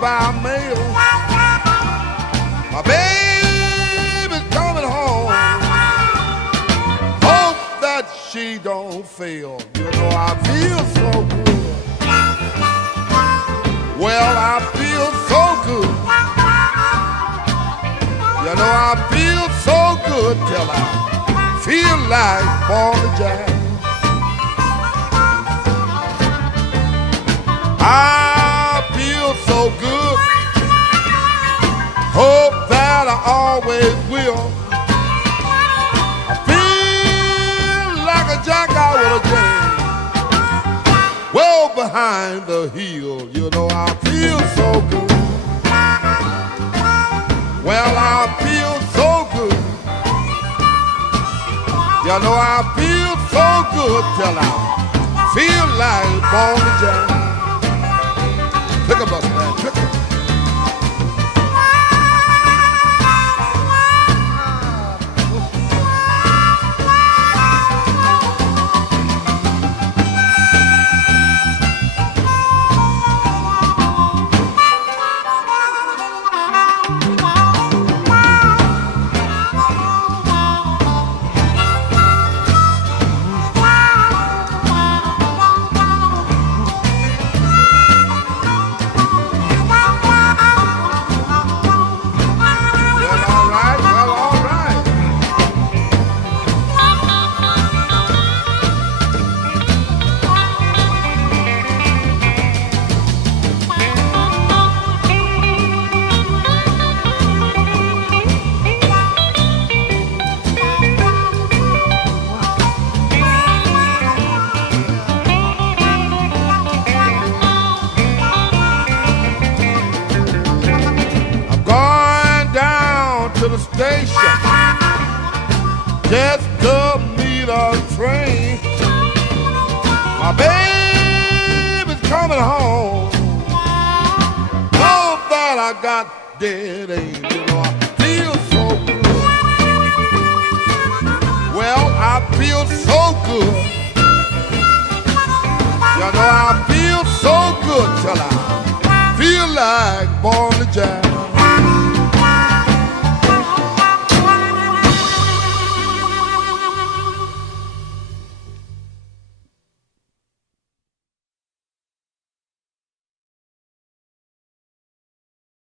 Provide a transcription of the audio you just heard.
by mail. My baby's coming home. Hope that she don't fail. You know I feel so good. Well, I feel so good. You know I feel so good till I feel like born to jack. I feel so good. Hope that I always will. I feel like a jack-out with a jam. Well behind the hill, you know I feel so good. Well, I feel so good. You know I feel so good till I feel like born to jack. Pick a bus, man, pick a. Just to meet a train. My baby's coming home. Hope that I got dead aim. You know I feel so good. Well, I feel so good. You know I feel so good till I feel like born to jack.